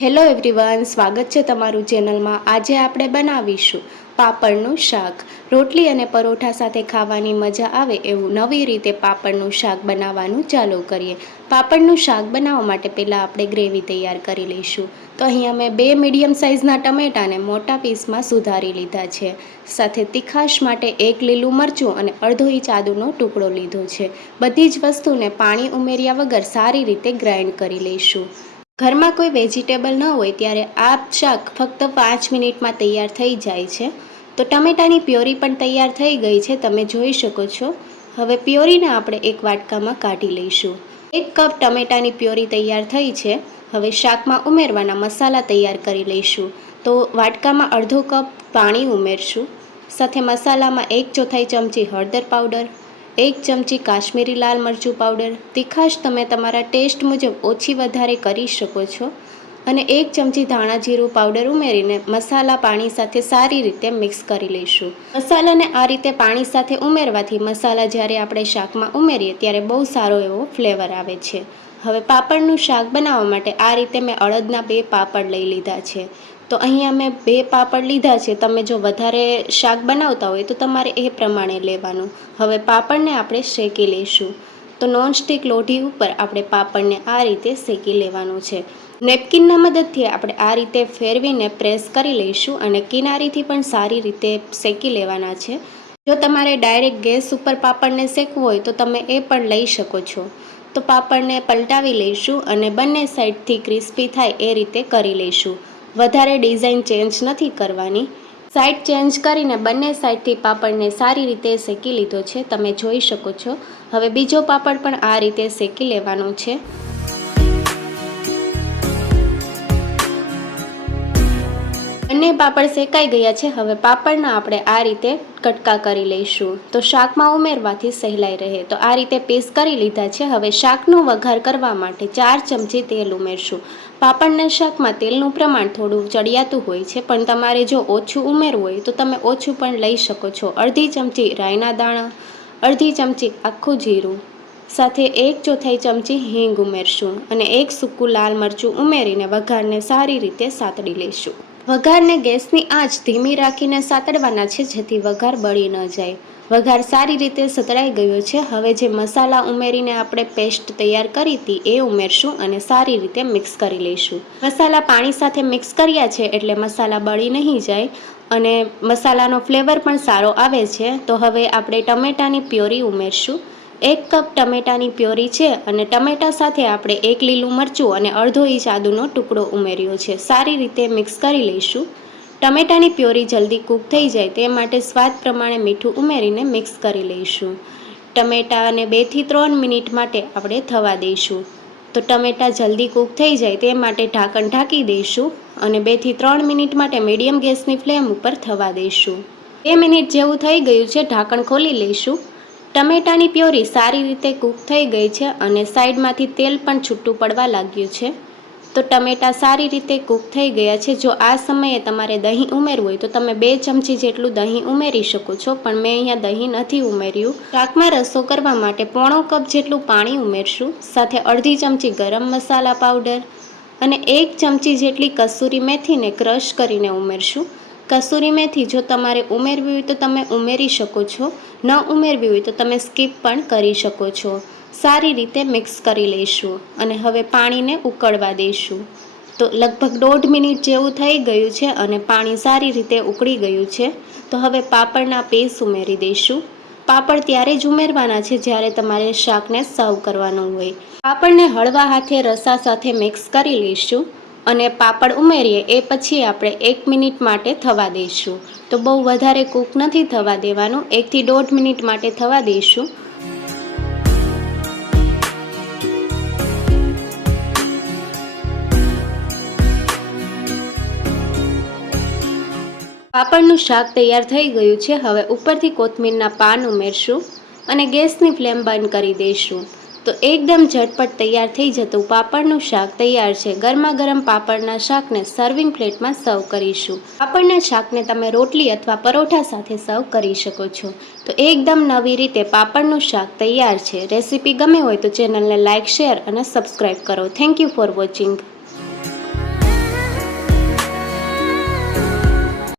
Hello everyone, સ્વાગત છે તમારું ચેનલમાં। આજે આપણે બનાવીશું પાપડનું શાક। રોટલી અને પરોઠા સાથે ખાવાની મજા આવે એવું નવી રીતે પાપડનું શાક બનાવવાનું ચાલુ કરીએ। પાપડનું શાક બનાવવા માટે પહેલાં આપણે ગ્રેવી તૈયાર કરી લઈશું। તો અહીંયા મેં 2 મીડિયમ સાઇઝના ટમેટાને મોટા પીસમાં સુધારી લીધા છે। સાથે તીખાશ માટે 1 લીલું મરચું અને અડધો ઇંચ આદુનો ટુકડો લીધો છે। બધી જ વસ્તુને પાણી ઉમેર્યા વગર સારી રીતે ગ્રાઇન્ડ કરી લઈશું। ઘરમાં કોઈ વેજીટેબલ ન હોય ત્યારે આ શાક ફક્ત 5 મિનિટમાં તૈયાર થઈ જાય છે। તો ટમેટાની પ્યોરી પણ તૈયાર થઈ ગઈ છે, તમે જોઈ શકો છો। હવે પ્યોરીને આપણે એક વાટકામાં કાઢી લઈશું। 1 કપ ટમેટાની પ્યોરી તૈયાર થઈ છે। હવે શાકમાં ઉમેરવાના મસાલા તૈયાર કરી લઈશું। તો વાટકામાં અડધો કપ પાણી ઉમેરશું। સાથે મસાલામાં 1/4 ચમચી હળદર પાવડર, 1 ચમચી કાશ્મીરી લાલ મરચું પાવડર, તીખાશ તમે તમારા ટેસ્ટ મુજબ ઓછી વધારે કરી શકો છો, અને 1 ચમચી ધાણા જીરું પાવડર ઉમેરીને મસાલા પાણી સાથે સારી રીતે મિક્સ કરી લઈશું। મસાલાને આ રીતે પાણી સાથે ઉમેરવાથી મસાલા જ્યારે આપણે શાકમાં ઉમેરીએ ત્યારે બહુ સારો એવો ફ્લેવર આવે છે। હવે પાપડનું શાક બનાવવા માટે આ રીતે મેં અડદના 2 પાપડ લઈ લીધા છે। તો અહીંયા મેં 2 પાપડ લીધા છે। તમે જો વધારે શાક બનાવતા હોય તો તમારે એ પ્રમાણે લેવાનું। હવે પાપડને આપણે શેકી લઈશું। તો નોનસ્ટિક લોઢી ઉપર આપણે પાપડને આ રીતે શેકી લેવાનું છે। નેપકિનના મદદથી આપણે આ રીતે ફેરવીને પ્રેસ કરી લઈશું અને કિનારીથી પણ સારી રીતે શેકી લેવાના છે। જો તમારે ડાયરેક્ટ ગેસ ઉપર પાપડને શેકવું હોય તો તમે એ પણ લઈ શકો છો। તો પાપડને પલટાવી લઈશું અને બંને સાઈડથી ક્રિસ્પી થાય એ રીતે કરી લઈશું। વધારે ડિઝાઇન ચેન્જ નથી કરવાની। સાઈડ ચેન્જ કરીને બંને સાઈડથી પાપડને સારી રીતે શેકી લીધો છે, તમે જોઈ શકો છો। હવે બીજો પાપડ પણ આ રીતે શેકી લેવાનો છે। બંને પાપડ શેકાઈ ગયા છે। હવે પાપડના આપણે આ રીતે કટકા કરી લઈશું, તો શાકમાં ઉમેરવાથી સહેલાઈ રહે। તો આ રીતે પીસ કરી લીધા છે। હવે શાકનો વઘાર કરવા માટે 4 ચમચી તેલ ઉમેરશું। પાપડના શાકમાં તેલનું પ્રમાણ થોડું ચડિયાતું હોય છે, પણ તમારે જો ઓછું ઉમેરવું હોય તો તમે ઓછું પણ લઈ શકો છો। અડધી ચમચી રાઈના દાણા, અડધી ચમચી આખું જીરું, સાથે 1/4 ચમચી હિંગ ઉમેરશું અને 1 સૂકું લાલ મરચું ઉમેરીને વઘારને સારી રીતે સાતળી લઈશું। વઘારને ગેસની આંચ ધીમી રાખીને સાતળવાના છે, જેથી વઘાર બળી ન જાય। વઘાર સારી રીતે સતળાઈ ગયો છે। હવે જે મસાલા ઉમેરીને આપણે પેસ્ટ તૈયાર કરી હતી એ ઉમેરશું અને સારી રીતે મિક્સ કરી લઈશું। મસાલા પાણી સાથે મિક્સ કર્યા છે એટલે મસાલા બળી નહીં જાય અને મસાલાનો ફ્લેવર પણ સારો આવે છે। તો હવે આપણે ટમેટાની પ્યોરી ઉમેરશું। 1 કપ ટમેટાની પ્યોરી છે અને ટમેટા સાથે આપણે 1 લીલું મરચું અને અડધો ઇંચ આદુનો ટુકડો ઉમેર્યો છે। સારી રીતે મિક્સ કરી લઈશું। ટમેટાની પ્યોરી જલ્દી કૂક થઈ જાય તે માટે સ્વાદ પ્રમાણે મીઠું ઉમેરીને મિક્સ કરી લઈશું। ટમેટાને 2 થી 3 મિનિટ માટે આપણે થવા દઈશું। તો ટમેટા જલ્દી કૂક થઈ જાય તે માટે ઢાંકણ ઢાંકી દઈશું અને 2 થી 3 મિનિટ માટે મીડિયમ ગેસની ફ્લેમ ઉપર થવા દઈશું। 2 મિનિટ જેવું થઈ ગયું છે, ઢાંકણ ખોલી લઈશું। ટમેટાની પ્યોરી સારી રીતે કૂક થઈ ગઈ છે અને સાઈડમાંથી તેલ પણ છૂટું પડવા લાગ્યું છે। તો ટમેટા સારી રીતે કૂક થઈ ગયા છે। જો આ સમયે તમારે દહીં ઉમેરવું હોય તો તમે 2 ચમચી જેટલું દહીં ઉમેરી શકો છો, પણ મેં અહીંયા દહીં નથી ઉમેર્યું। શાકમાં રસો કરવા માટે 1/4 કપ જેટલું પાણી ઉમેરશું। સાથે અડધી ચમચી ગરમ મસાલા પાવડર અને 1 ચમચી જેટલી કસૂરી મેથીને ક્રશ કરીને ઉમેરશું। કસૂરી મેથી જો તમારે ઉમેરવી હોય તો તમે ઉમેરી શકો છો, ન ઉમેરવી હોય તો તમે સ્કીપ પણ કરી શકો છો। સારી રીતે મિક્સ કરી લઈશું અને હવે પાણીને ઉકળવા દઈશું। તો લગભગ 1.5 મિનિટ જેવું થઈ ગયું છે અને પાણી સારી રીતે ઉકળી ગયું છે। તો હવે પાપડના પીસ ઉમેરી દઈશું। પાપડ ત્યારે જ ઉમેરવાના છે જ્યારે તમારે શાકને સર્વ કરવાનું હોય। પાપડને હળવા હાથે રસા સાથે મિક્સ કરી લઈશું અને પાપડ ઉમેરીએ એ પછી આપણે 1 મિનિટ માટે થવા દઈશું। તો બહુ વધારે કૂક નથી થવા દેવાનું, 1 થી 1.5 મિનિટ માટે થવા દઈશું। પાપડનું શાક તૈયાર થઈ ગયું છે। હવે ઉપરથી કોથમીરના પાન ઉમેરશું અને ગેસની ફ્લેમ બંધ કરી દઈશું। તો એકદમ ઝટપટ તૈયાર થઈ જતું પાપડનું શાક તૈયાર છે। ગરમા ગરમ પાપડના શાકને સર્વિંગ પ્લેટમાં સર્વ કરીશું। પાપડના શાકને તમે રોટલી અથવા પરોઠા સાથે સર્વ કરી શકો છો। તો એકદમ નવી રીતે પાપડનું શાક તૈયાર છે। રેસીપી ગમે હોય તો ચેનલને લાઇક, શેર અને સબસ્ક્રાઈબ કરો। Thank you for watching.